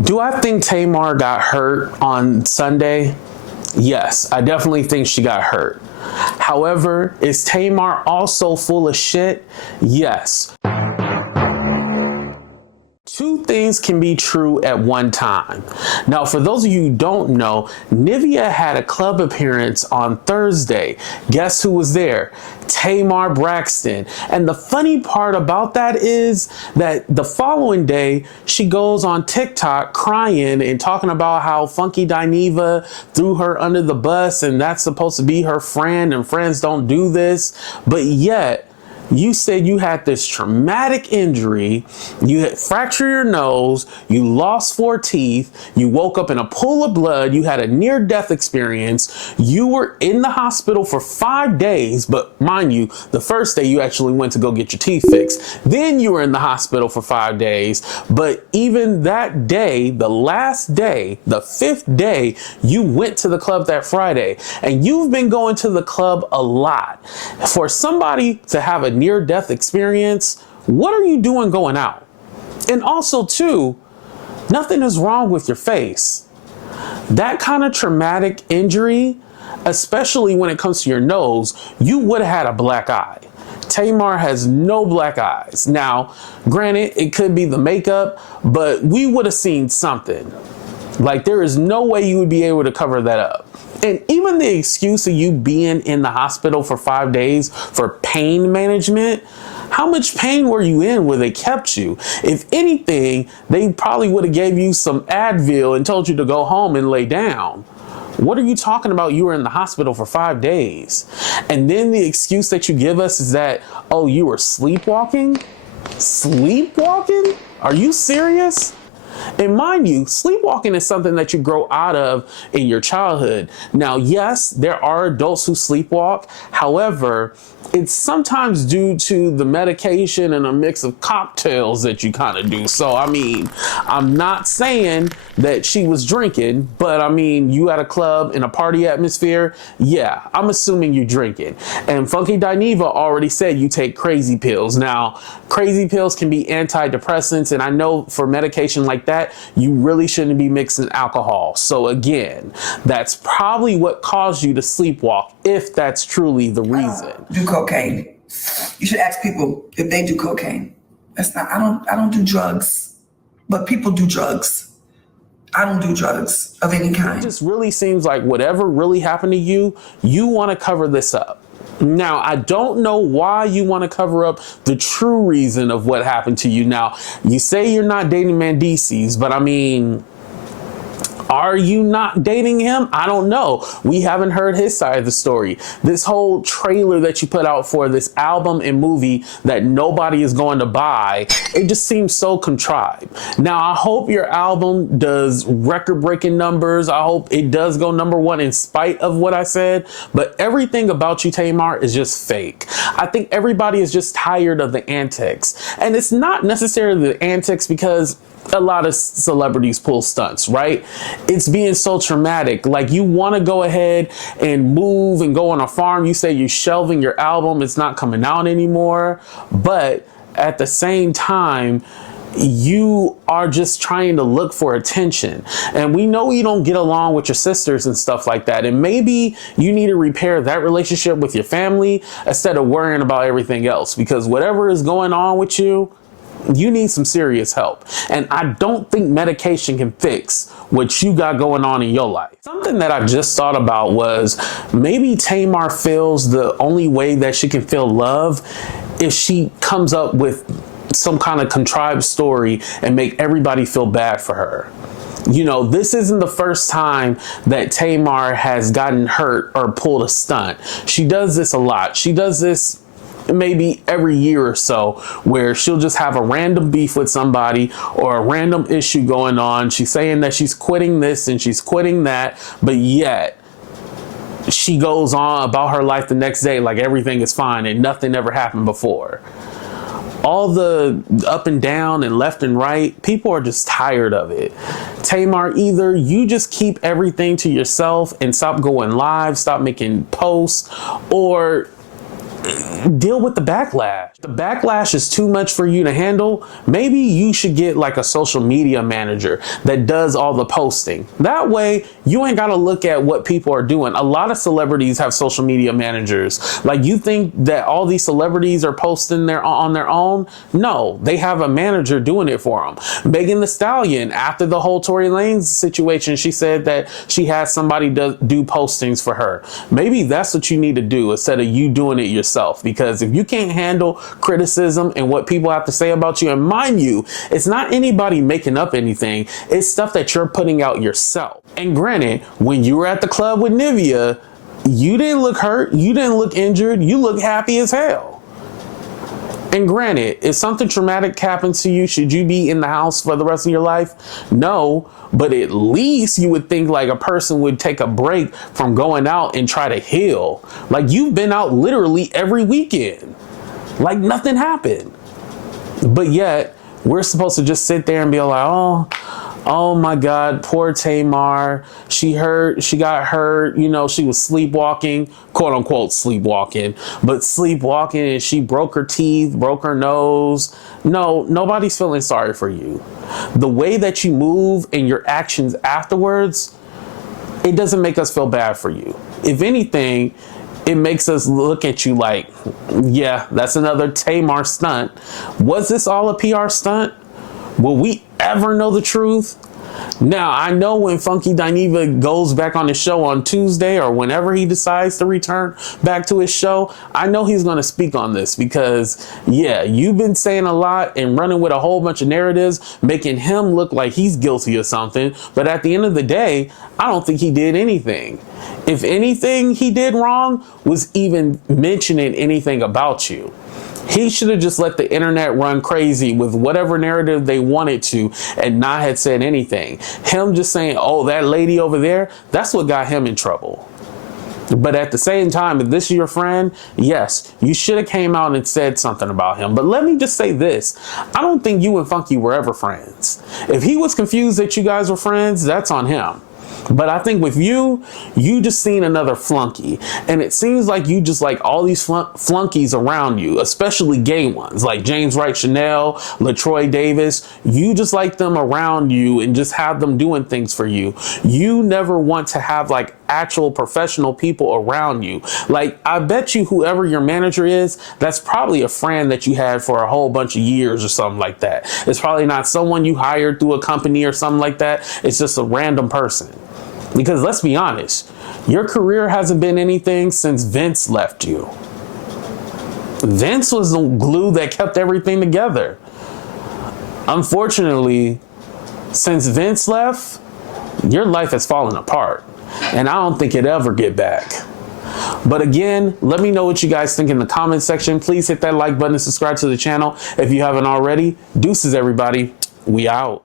Do I think Tamar got hurt on Sunday? Yes, I definitely think she got hurt. However, is Tamar also full of shit? Yes. Two things can be true at one time. Now, for those of you who don't know, Nivea had a club appearance on Thursday. Guess who was there? Tamar Braxton. And the funny part about that is that the following day, she goes on TikTok crying and talking about how Funky Dineva threw her under the bus and that's supposed to be her friend and friends don't do this. But yet, you said you had this traumatic injury, you had fractured your nose, you lost 4 teeth, you woke up in a pool of blood, you had a near-death experience, you were in the hospital for 5 days, but mind you, the first day you actually went to go get your teeth fixed. Then you were in the hospital for 5 days, but even that day, the last day, the 5th day, you went to the club that Friday, and you've been going to the club a lot. For somebody to have a near-death experience, what are you doing going out? And also too, nothing is wrong with your face. That kind of traumatic injury, especially when it comes to your nose, you would have had a black eye. Tamar has no black eyes. Now, granted, it could be the makeup, but we would have seen something. Like, there is no way you would be able to cover that up. And even the excuse of you being in the hospital for 5 days for pain management, how much pain were you in where they kept you? If anything, they probably would have gave you some Advil and told you to go home and lay down. What are you talking about? You were in the hospital for 5 days. And then the excuse that you give us is that, oh, you were sleepwalking? Sleepwalking? Are you serious? And mind you, sleepwalking is something that you grow out of in your childhood. Now, yes, there are adults who sleepwalk. However, it's sometimes due to the medication and a mix of cocktails that you kind of do. So, I mean, I'm not saying that she was drinking, but I mean, you at a club in a party atmosphere. Yeah, I'm assuming you're drinking. And Funky Dineva already said you take crazy pills. Now, crazy pills can be antidepressants. And I know for medication like that, you really shouldn't be mixing alcohol. So again, that's probably what caused you to sleepwalk, if that's truly the reason. Do cocaine. You should ask people if they do cocaine. That's not, I don't do drugs, but people do drugs. I don't do drugs of any kind. It just really seems like whatever really happened to you, you want to cover this up. Now, I don't know why you want to cover up the true reason of what happened to you. Now, you say you're not dating Mendices, but I mean, are you not dating him? I don't know. We haven't heard his side of the story. This whole trailer that you put out for this album and movie that nobody is going to buy, it just seems so contrived. Now, I hope your album does record-breaking numbers. I hope it does go #1 in spite of what I said. But everything about you, Tamar, is just fake. I think everybody is just tired of the antics. And it's not necessarily the antics because a lot of celebrities pull stunts, right? It's being so traumatic. Like, you want to go ahead and move and go on a farm. You say you're shelving your album. It's not coming out anymore. But at the same time, you are just trying to look for attention. And we know you don't get along with your sisters and stuff like that. And maybe you need to repair that relationship with your family instead of worrying about everything else. Because whatever is going on with you, you need some serious help. And I don't think medication can fix what you got going on in your life. Something that I just thought about was maybe Tamar feels the only way that she can feel love if she comes up with some kind of contrived story and make everybody feel bad for her. You know, this isn't the first time that Tamar has gotten hurt or pulled a stunt. She does this a lot. She does this maybe every year or so, where she'll just have a random beef with somebody or a random issue going on. She's saying that she's quitting this and she's quitting that, but yet she goes on about her life the next day like everything is fine and nothing ever happened before. All the up and down and left and right, people are just tired of it. Tamar, either you just keep everything to yourself and stop going live, stop making posts, or deal with the backlash. The backlash is too much for you to handle. Maybe you should get like a social media manager that does all the posting. That way you ain't got to look at what people are doing. A lot of celebrities have social media managers. Like, you think that all these celebrities are posting on their own? No, they have a manager doing it for them. Megan Thee Stallion, after the whole Tory Lanez situation, she said that she had somebody do postings for her. Maybe that's what you need to do instead of you doing it yourself. Because if you can't handle criticism and what people have to say about you, and mind you, it's not anybody making up anything, it's stuff that you're putting out yourself. And granted, when you were at the club with Nivea, you didn't look hurt, you didn't look injured, you look happy as hell. And granted, if something traumatic happens to you, should you be in the house for the rest of your life? No, but at least you would think like a person would take a break from going out and try to heal. Like, you've been out literally every weekend, like nothing happened. But yet, we're supposed to just sit there and be like, oh my God, poor Tamar. She got hurt. You know, she was sleepwalking, quote unquote sleepwalking, but sleepwalking, and she broke her teeth, broke her nose. No, nobody's feeling sorry for you. The way that you move and your actions afterwards, it doesn't make us feel bad for you. If anything, it makes us look at you like, yeah, that's another Tamar stunt. Was this all a PR stunt? Will we ever know the truth? Now, I know when Funky Dineva goes back on his show on Tuesday, or whenever he decides to return back to his show, I know he's going to speak on this because, yeah, you've been saying a lot and running with a whole bunch of narratives, making him look like he's guilty of something. But at the end of the day, I don't think he did anything. If anything he did wrong was even mentioning anything about you. He should have just let the internet run crazy with whatever narrative they wanted to and not had said anything. Him just saying, oh, that lady over there, that's what got him in trouble. But at the same time, if this is your friend, yes, you should have came out and said something about him. But let me just say this. I don't think you and Funky were ever friends. If he was confused that you guys were friends, that's on him. But I think with you just seen another flunky. And it seems like you just like all these flunkies around you, especially gay ones, like James Wright Chanel, LaTroy Davis. You just like them around you and just have them doing things for you. You never want to have like actual professional people around you. Like, I bet you whoever your manager is, that's probably a friend that you had for a whole bunch of years or something like that. It's probably not someone you hired through a company or something like that. It's just a random person. Because let's be honest, your career hasn't been anything since Vince left you. Vince was the glue that kept everything together. Unfortunately, since Vince left, your life has fallen apart. And I don't think it'll ever get back. But again, let me know what you guys think in the comment section. Please hit that like button and subscribe to the channel if you haven't already. Deuces, everybody. We out.